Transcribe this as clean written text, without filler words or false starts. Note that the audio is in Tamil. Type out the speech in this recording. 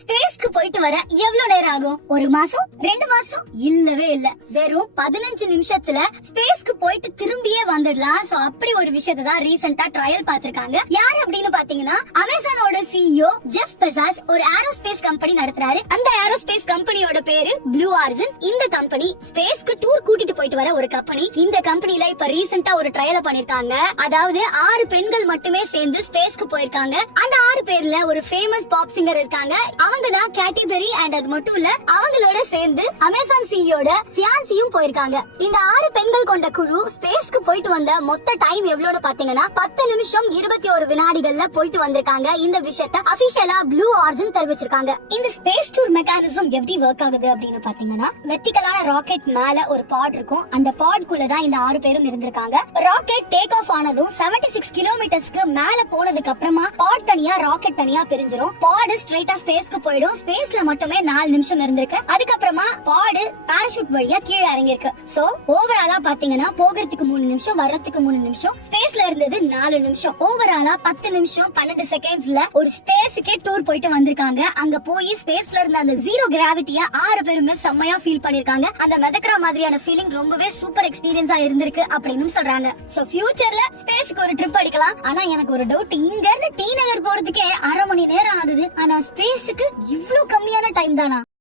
ஸ்பேஸ்க்கு போயிட்டு வர எவ்வளவு நேரம் ஆகும்? ஒரு மாசம், 2 மாசம்? இல்லவே இல்ல. வெறும் 15 நிமிஷத்துல ஸ்பேஸ்க்கு போயிட்டு திரும்பியே வந்துடலாம். சோ அப்படி ஒரு விஷயத்தை தான் ரீசெண்டா ட்ரையல் பார்த்திருக்காங்க. யார் அப்படின்னு பாத்தீங்கன்னா, அமேசானோட சிஇஓ ஜெஃப் பெசாஸ் ஒரு ஏரோஸ்பேஸ் கம்பெனி நடத்துறாரு. அந்த ஏரோஸ்பேஸ் கம்பெனியோட பேரு ப்ளூ ஆரிஜின். இந்த கம்பெனி ஸ்பேஸ்க்கு டூர் கூட்டிட்டு போயிட்டு வர ஒரு கம்பெனி. இந்த கம்பெனில இப்ப ரீசெண்டா ஒரு ட்ரையல பண்ணிருக்காங்க. அதாவது 6 பெண்கள் மட்டுமே சேர்ந்து ஸ்பேஸ்க்கு போயிருக்காங்க. அந்த 6 பேர்ல ஒரு ஃபேமஸ் பாப் சிங்கர் இருக்காங்க. அவங்க தான் கேட்டி பெர்ரி. அண்ட் அது மட்டும் இல்ல, அவங்களோட சேர்ந்து அமேசான் சிஇஓட ஃபியான்சியும் போயிருக்காங்க. இந்த 6 பெண்கள் கொண்ட குழு ஸ்பேஸ்க்கு போயிட்டு வந்த மொத்த டைம் எவ்வளவு பாத்தீங்கன்னா 10 நிமிஷம் 21 வினாடிகள்ல போயிட்டு வந்திருக்காங்க. இந்த விஷயத்தை அபிஷியலா ப்ளூ ஆரிஜின் தெரிவிச்சிருக்காங்க. இந்த ஸ்பேஸ் டூர் மெக்கானிசம் எப்படி ஒர்க் ஆகுது அப்படின்னு பாத்தீங்கன்னா, வெர்டிகலான ராக்கெட் மேல ஒரு பாட் இருக்கும். அந்த பாட் குள்ள தான் இந்த 6 பேரும் இருந்திருக்காங்க. ராக்கெட் டேக் ஆஃப் ஆனதும் 76 கிலோமீட்டர்ஸ்க்கு மேல போனதுக்கு அப்புறமா பாட் தனியா ராக்கெட் தனியா பிரிஞ்சிரும். பாட் ஸ்ட்ரைட்டா ஸ்பேஸ்க்கு போயிடும். ஸ்பேஸ்ல மட்டுமே 4 நிமிஷம் இருந்திருக்கு. அதுக்கப்புறமா பாடு பாராசூட் வழியா கீழே இறங்கிருக்கு. சோ ஓவராலா பாத்தீங்கன்னா போகிறதுக்கு 3 நிமிஷம், வர்றதுக்கு 3 நிமிஷம், ஸ்பேஸ்ல இருந்தது 4 நிமிஷம். ஓவராலா 10 நிமிஷம் 12 செகண்ட்ஸ்ல ஒரு ஸ்பேஸ்க்கே டூர் போயிட்டு வந்திருக்காங்க. அங்க போய் ஸ்பேஸ்ல இருந்த அந்த ஜீரோ கிராவிட்டிய 6 பேருமே செம்மையா ஃபீல் பண்ணிருக்காங்க. அந்த மிதக்கிற மாதிரியான ஃபீலிங் ரொம்பவே சூப்பர் எக்ஸ்பீரியன்ஸா இருந்திருக்கு அப்படின்னு சொல்றாங்க. சோ ஃபியூச்சர்ல ஸ்பேஸ்க்கு ஒரு ட்ரிப் அடிக்கலாம். ஆனா எனக்கு ஒரு டவுட், இங்க இருந்து டி நகர் போறதுக்கே 1/2 மணி நேரம் ஆகுது. ஆனா ஸ்பேஸ்க்கு இவ்ளோ கம்மியான டைம் தானா?